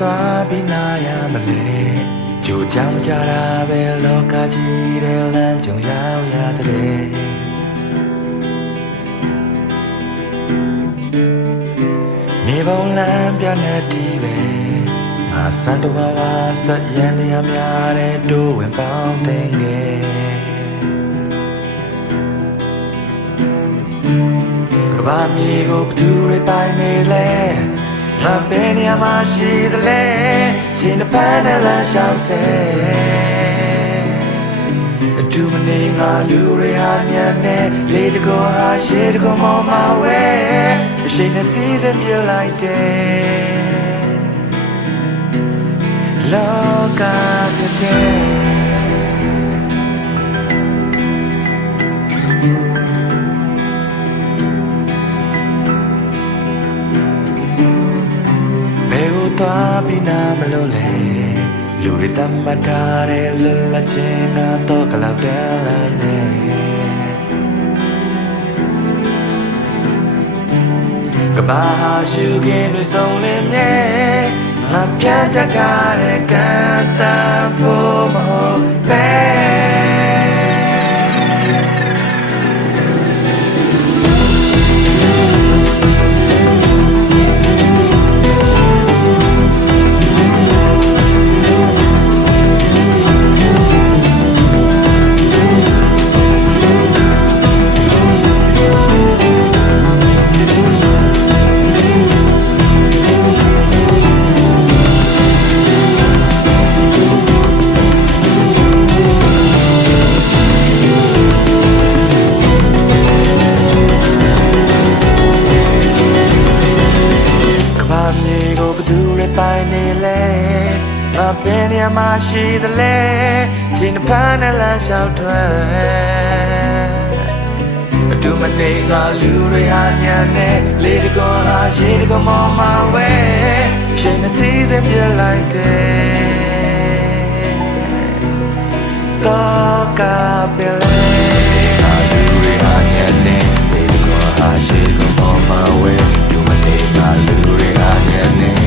သွားပြီးနာရမလဲကြိုကြောင်ကြတာပဲလောကကြီးတဲ့လမ်းကြုံရောက်ရတဲ့မြေပုံလမ်းပြတဲ့တီးပဲငါစံတော်ဝါဆက်ရန်ရများတဲ့တိုးဝင်ပေါင်းတဲ့ငယ်ကဘာမြေကိုဘသူတွေပိုင်နေလဲငါဘယ်နေရာမှာရှိသလဲရှင်တစ်ပန်းနဲ့လမ်းလျှောက်ဆဲအတူမနေငါလူတွေဟာညံနေလေတကောဟာရှေးတကောမောမှာဝဲအရှိန်နဲ့စီးစပြလိုက်တယ်လောကတဲ့သွားပြီးနာမလို့လေလူတွေတမ်းမထားတဲ့လွတ်လပ်ခြင်းကတော့ကလောက်တန်းလာနေကဘာဟာရှုခင်းတွေစုံလင်းနေငါပြန်ချထားတဲ့ကံတမ်းဖို့မဟုတ်ပဲပိုင်နေလဲငါဘယ်နေရာမှာရှိသလဲချိန်တစ်ဖက်နဲ့လမ်းလျှောက်ထွက်အတူမနေငါလူတွေဟာညံနေလေတကောဟာရေတကောမောမှာဝဲချိန်နဲ့စီးစပြလိုက်တယ်တော့ကပင်လေငါလူတွေဟာညံနေလေတကောဟာရေတကောမောမှာဝဲတူမနေငါလူတွေဟာညံနေ